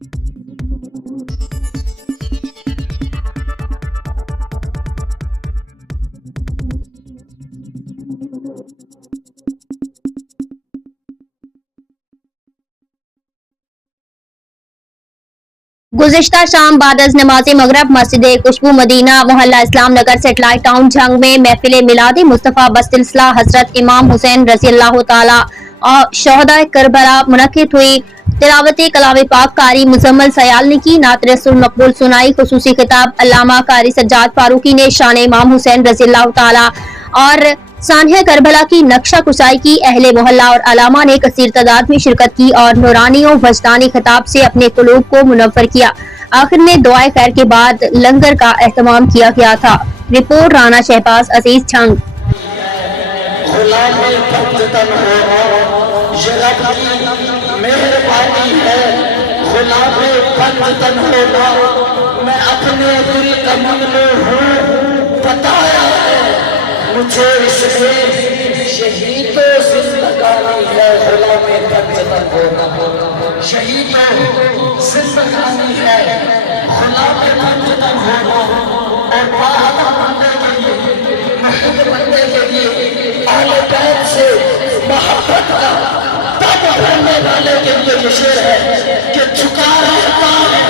गुज़िश्ता शाम बादज़ नमाज मगरब मस्जिद खुशबू मदीना मोहल्ला इस्लाम नगर सेटेलाइट टाउन जंग में महफिल मिलाद मुस्तफ़ा बसिलसिला हजरत इमाम हुसैन रज़ी अल्लाह तआला और शहदाए करबला मुनक़िद हुई। तिलावत कलाम पाक कारी मुजम्मल सयाल ने की, नात रसूल मकबूल सुनाई। खुसूसी खिताब अल्लामा कारी सज्जाद फारूकी ने शान इमाम हुसैन रज़ी अल्लाह तआला और सानिया करबला की नक्शा कुशाई की। अहले मोहल्ला और अलामा ने कसीर तादाद में शिरकत की और नूरानी और वजदानी खिताब से अपने कुलूब को मुनव्वर किया। आखिर में दुआए खैर के बाद लंगर का एहतमाम किया गया था। रिपोर्ट राना शहबाज अजीज छंग। मेहरबानी है गुलाबे पंजतन होगा, मैं अपने दिल का मंगलू हूँ, बताया है मुझे इसमें शहीदों जिंदगानी है। गुलाबे पंजतन होगा, शहीदों जिंदगानी है, गुलाबे पंजतन होगा। और बाहर बंदे के लिए, महबूब बंदे के लिए अहले बैत से मोहब्बत का करने वाले के लिए ये शेर है कि झुका रहता है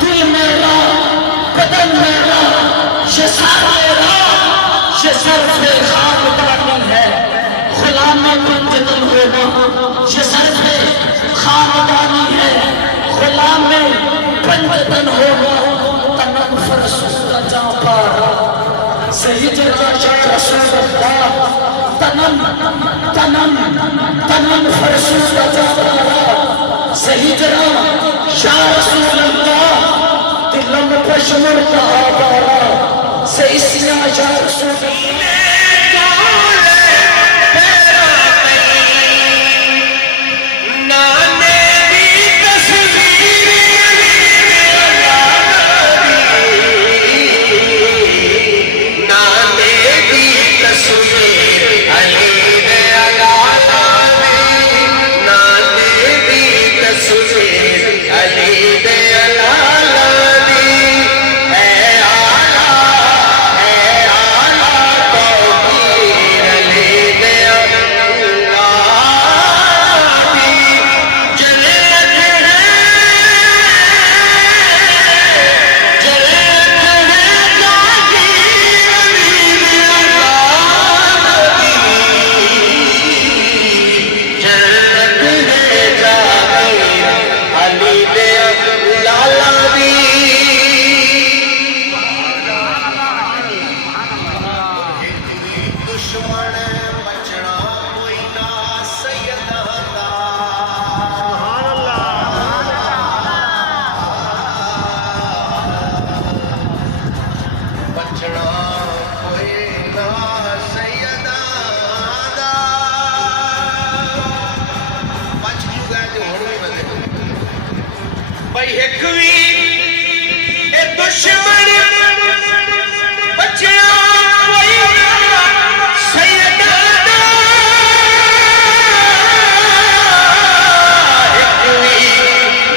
दिल मेरा, बदन मेरा, ये सर मेरा, ये सर पे खानदानी है। गुलाम पंजतन होगा, ये सर पे खानदानी है। गुलाम पंजतन होगा, तनम फरसूल जापा सही जगह जा रसूल अल्लाह। तनम तनम तनम फरसूल जापा सही जगह जा रसूल अल्लाह। दिलम पशमुर का आवारा से इसलिए जा रसूल अल्लाह।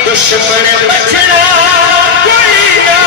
दुश्मन बचना कोई ना